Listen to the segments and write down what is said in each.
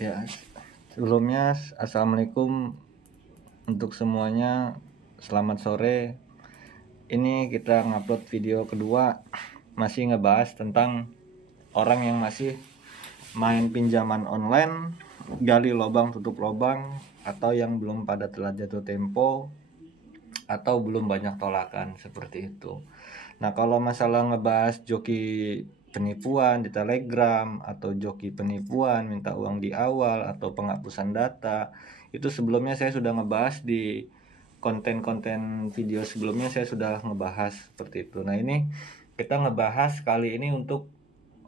Ya, sebelumnya assalamualaikum untuk semuanya. Selamat sore. Ini kita ngupload video kedua, masih ngebahas tentang orang yang masih main pinjaman online, gali lubang tutup lubang, atau yang belum pada telat jatuh tempo, atau belum banyak tolakan seperti itu. Nah, kalau masalah ngebahas joki penipuan di Telegram atau joki penipuan minta uang di awal atau penghapusan data, itu sebelumnya saya sudah ngebahas di konten-konten video sebelumnya, saya sudah ngebahas seperti itu. Nah, ini kita ngebahas kali ini untuk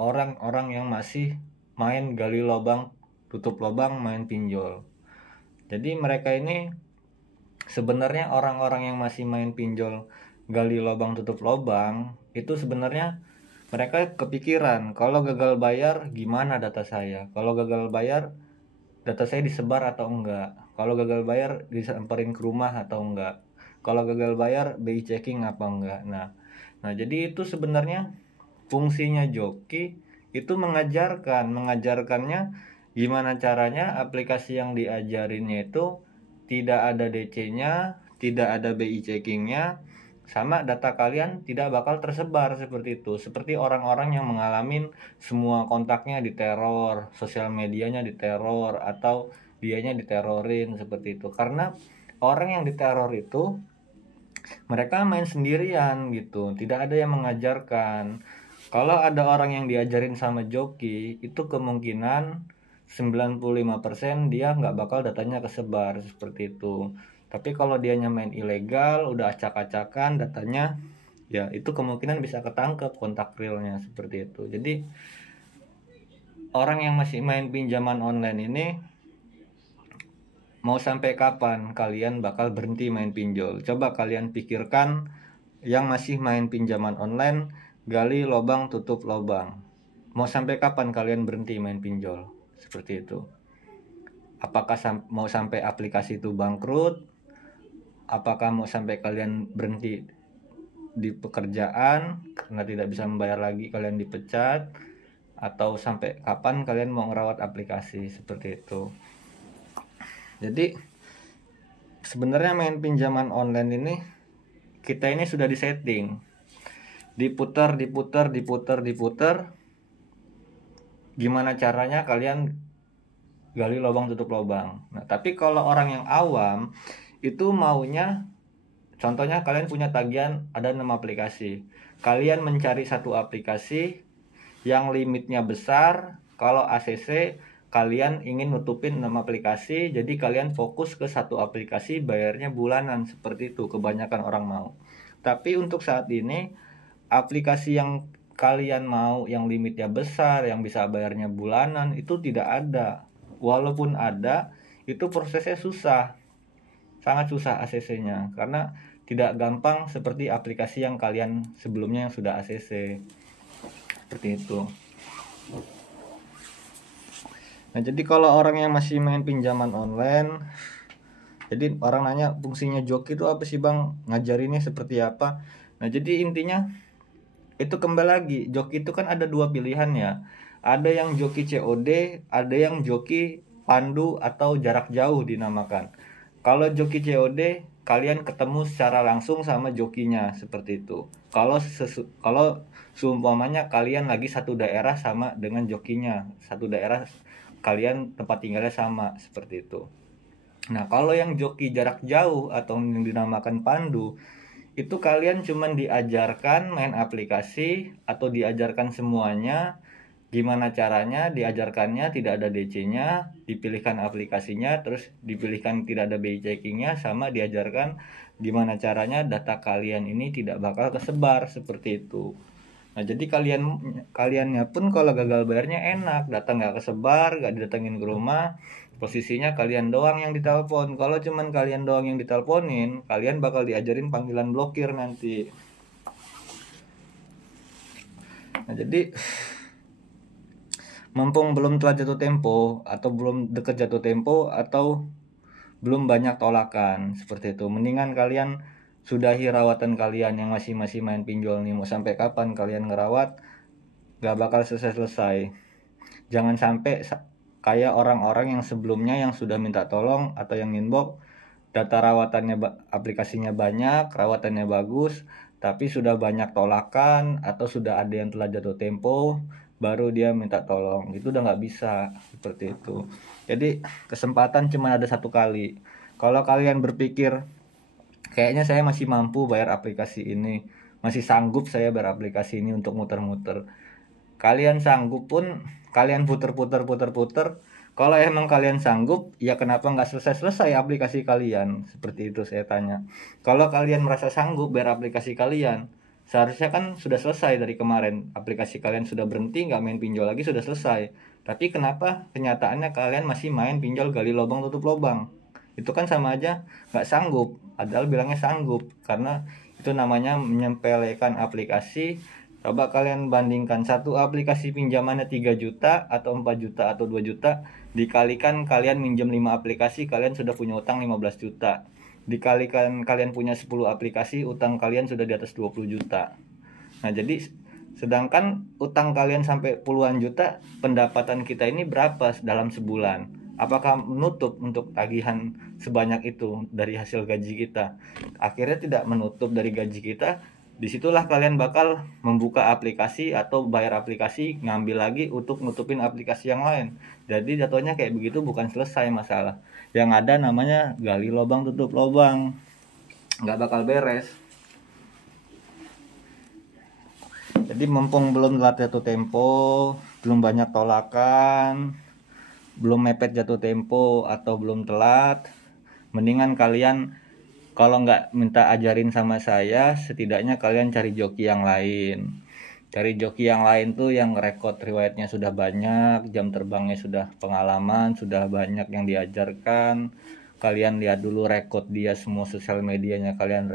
orang-orang yang masih main gali lubang tutup lubang, main pinjol. Jadi mereka ini sebenarnya orang-orang yang masih main pinjol gali lubang tutup lubang itu sebenarnya mereka kepikiran, kalau gagal bayar gimana data saya, kalau gagal bayar data saya disebar atau enggak, kalau gagal bayar disamperin ke rumah atau enggak, kalau gagal bayar BI checking apa enggak. Nah jadi itu sebenarnya fungsinya joki itu mengajarkannya gimana caranya aplikasi yang diajarinnya itu tidak ada DC-nya, tidak ada BI checkingnya, sama data kalian tidak bakal tersebar seperti itu. Seperti orang-orang yang mengalami semua kontaknya diteror, sosial medianya diteror, atau dianya diterorin seperti itu. Karena orang yang diteror itu mereka main sendirian gitu, tidak ada yang mengajarkan. Kalau ada orang yang diajarin sama joki, itu kemungkinan 95% dia nggak bakal datanya kesebar seperti itu. Tapi kalau dia main ilegal, udah acak-acakan datanya, ya itu kemungkinan bisa ketangkep kontak realnya seperti itu. Jadi orang yang masih main pinjaman online ini, mau sampai kapan kalian bakal berhenti main pinjol? Coba kalian pikirkan, yang masih main pinjaman online, gali lubang tutup lubang. Mau sampai kapan kalian berhenti main pinjol? Seperti itu. Apakah mau sampai aplikasi itu bangkrut? Apakah mau sampai kalian berhenti di pekerjaan karena tidak bisa membayar lagi, kalian dipecat? Atau sampai kapan kalian mau ngerawat aplikasi seperti itu? Jadi sebenarnya main pinjaman online ini, kita ini sudah disetting, diputar, gimana caranya kalian gali lubang tutup lubang. Nah, tapi kalau orang yang awam itu maunya, contohnya kalian punya tagihan ada 6 aplikasi. Kalian mencari satu aplikasi yang limitnya besar. Kalau ACC kalian ingin nutupin 6 aplikasi, jadi kalian fokus ke satu aplikasi, bayarnya bulanan seperti itu kebanyakan orang mau. Tapi untuk saat ini aplikasi yang kalian mau yang limitnya besar, yang bisa bayarnya bulanan, itu tidak ada. Walaupun ada, itu prosesnya susah, sangat susah ACC-nya, karena tidak gampang seperti aplikasi yang kalian sebelumnya yang sudah ACC seperti itu. Nah, jadi kalau orang yang masih main pinjaman online, jadi orang nanya fungsinya joki itu apa sih bang, ngajarinnya seperti apa. Nah, jadi intinya itu kembali lagi, joki itu kan ada dua pilihan ya. Ada yang joki COD, ada yang joki pandu atau jarak jauh dinamakan. Kalau joki COD, kalian ketemu secara langsung sama jokinya seperti itu. Kalau seumpamanya kalian lagi satu daerah sama dengan jokinya, satu daerah kalian tempat tinggalnya sama seperti itu. Nah, kalau yang joki jarak jauh atau yang dinamakan pandu, itu kalian cuman diajarkan main aplikasi atau diajarkan semuanya. Gimana caranya diajarkannya, tidak ada DC-nya, dipilihkan aplikasinya, terus dipilihkan tidak ada BI checkingnya, sama diajarkan gimana caranya data kalian ini tidak bakal kesebar seperti itu. Nah, jadi kaliannya pun kalau gagal bayarnya enak, data nggak kesebar, nggak didatengin ke rumah, posisinya kalian doang yang ditelepon. Kalau cuman kalian doang yang diteleponin, kalian bakal diajarin panggilan blokir nanti. Nah, jadi mumpung belum telat jatuh tempo, atau belum deket jatuh tempo, atau belum banyak tolakan seperti itu, mendingan kalian sudahi rawatan kalian yang masih main pinjol nih. Mau sampai kapan kalian ngerawat, gak bakal selesai. Jangan sampai kayak orang-orang yang sebelumnya yang sudah minta tolong atau yang inbox, data rawatannya aplikasinya banyak, rawatannya bagus, tapi sudah banyak tolakan atau sudah ada yang telah jatuh tempo, baru dia minta tolong. Itu udah nggak bisa seperti itu. Jadi kesempatan cuma ada satu kali. Kalau kalian berpikir kayaknya saya masih mampu bayar aplikasi ini, masih sanggup saya bayar aplikasi ini untuk muter-muter, kalian sanggup pun kalian puter-puter. Kalau emang kalian sanggup, ya kenapa nggak selesai aplikasi kalian? Seperti itu saya tanya. Kalau kalian merasa sanggup bayar aplikasi kalian, seharusnya kan sudah selesai dari kemarin. Aplikasi kalian sudah berhenti, nggak main pinjol lagi, sudah selesai. Tapi kenapa kenyataannya kalian masih main pinjol gali lubang tutup lubang? Itu kan sama aja nggak sanggup. Padahal bilangnya sanggup, karena itu namanya menyepelekan aplikasi. Coba kalian bandingkan satu aplikasi pinjamannya 3 juta atau 4 juta atau 2 juta, dikalikan kalian minjem 5 aplikasi, kalian sudah punya utang 15 juta. Dikalikan kalian punya 10 aplikasi, utang kalian sudah di atas 20 juta. Nah, jadi sedangkan utang kalian sampai puluhan juta, pendapatan kita ini berapa dalam sebulan? Apakah menutup untuk tagihan sebanyak itu dari hasil gaji kita? Akhirnya tidak menutup dari gaji kita. Disitulah kalian bakal membuka aplikasi atau bayar aplikasi, ngambil lagi untuk nutupin aplikasi yang lain. Jadi jatuhnya kayak begitu bukan selesai masalah. Yang ada namanya gali lubang tutup lubang, nggak bakal beres. Jadi mumpung belum telat jatuh tempo, belum banyak tolakan, belum mepet jatuh tempo atau belum telat, mendingan kalian kalau nggak minta ajarin sama saya, setidaknya kalian cari joki yang lain. Cari joki yang lain tuh yang rekod riwayatnya sudah banyak, jam terbangnya sudah pengalaman, sudah banyak yang diajarkan. Kalian lihat dulu rekod dia, semua sosial medianya kalian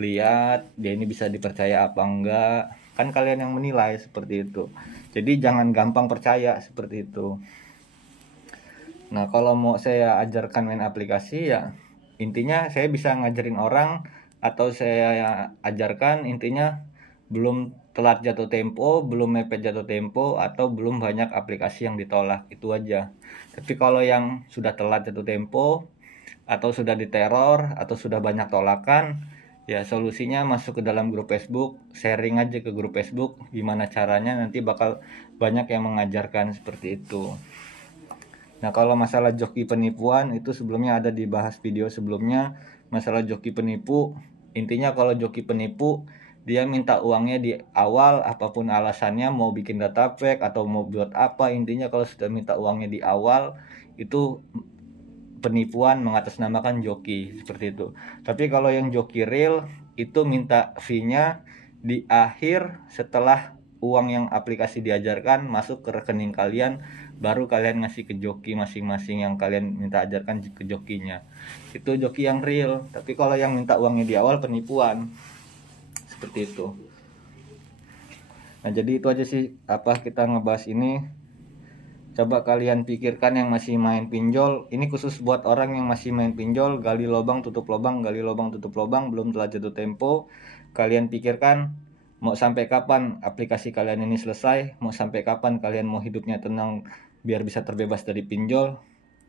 lihat, dia ini bisa dipercaya apa enggak. Kan kalian yang menilai seperti itu. Jadi jangan gampang percaya seperti itu. Nah, kalau mau saya ajarkan main aplikasi ya intinya saya bisa ngajarin orang atau saya ajarkan, intinya belum telat jatuh tempo, belum mepet jatuh tempo, atau belum banyak aplikasi yang ditolak, itu aja. Tapi kalau yang sudah telat jatuh tempo atau sudah diteror atau sudah banyak tolakan, ya solusinya masuk ke dalam grup Facebook, sharing aja ke grup Facebook gimana caranya, nanti bakal banyak yang mengajarkan seperti itu. Nah, kalau masalah joki penipuan itu sebelumnya ada dibahas video sebelumnya, masalah joki penipu. Intinya kalau joki penipu, dia minta uangnya di awal, apapun alasannya, mau bikin data fake atau mau buat apa, intinya kalau sudah minta uangnya di awal, itu penipuan mengatasnamakan joki, seperti itu. Tapi kalau yang joki real, itu minta fee-nya di akhir setelah uang yang aplikasi diajarkan masuk ke rekening kalian, baru kalian ngasih ke joki masing-masing yang kalian minta ajarkan ke jokinya. Itu joki yang real. Tapi kalau yang minta uangnya di awal, penipuan, seperti itu. Nah, jadi itu aja sih apa kita ngebahas ini. Coba kalian pikirkan yang masih main pinjol, ini khusus buat orang yang masih main pinjol, gali lubang tutup lubang, gali lubang tutup lubang, belum telah jatuh tempo. Kalian pikirkan mau sampai kapan aplikasi kalian ini selesai, mau sampai kapan kalian mau hidupnya tenang biar bisa terbebas dari pinjol.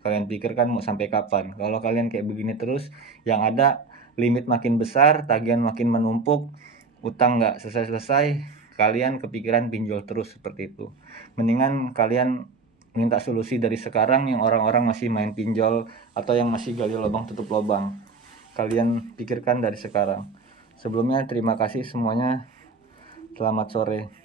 Kalian pikirkan mau sampai kapan. Kalau kalian kayak begini terus, yang ada limit makin besar, tagihan makin menumpuk, utang nggak selesai-selesai, kalian kepikiran pinjol terus seperti itu. Mendingan kalian minta solusi dari sekarang yang orang-orang masih main pinjol atau yang masih gali lubang tutup lubang. Kalian pikirkan dari sekarang. Sebelumnya terima kasih semuanya. Selamat sore.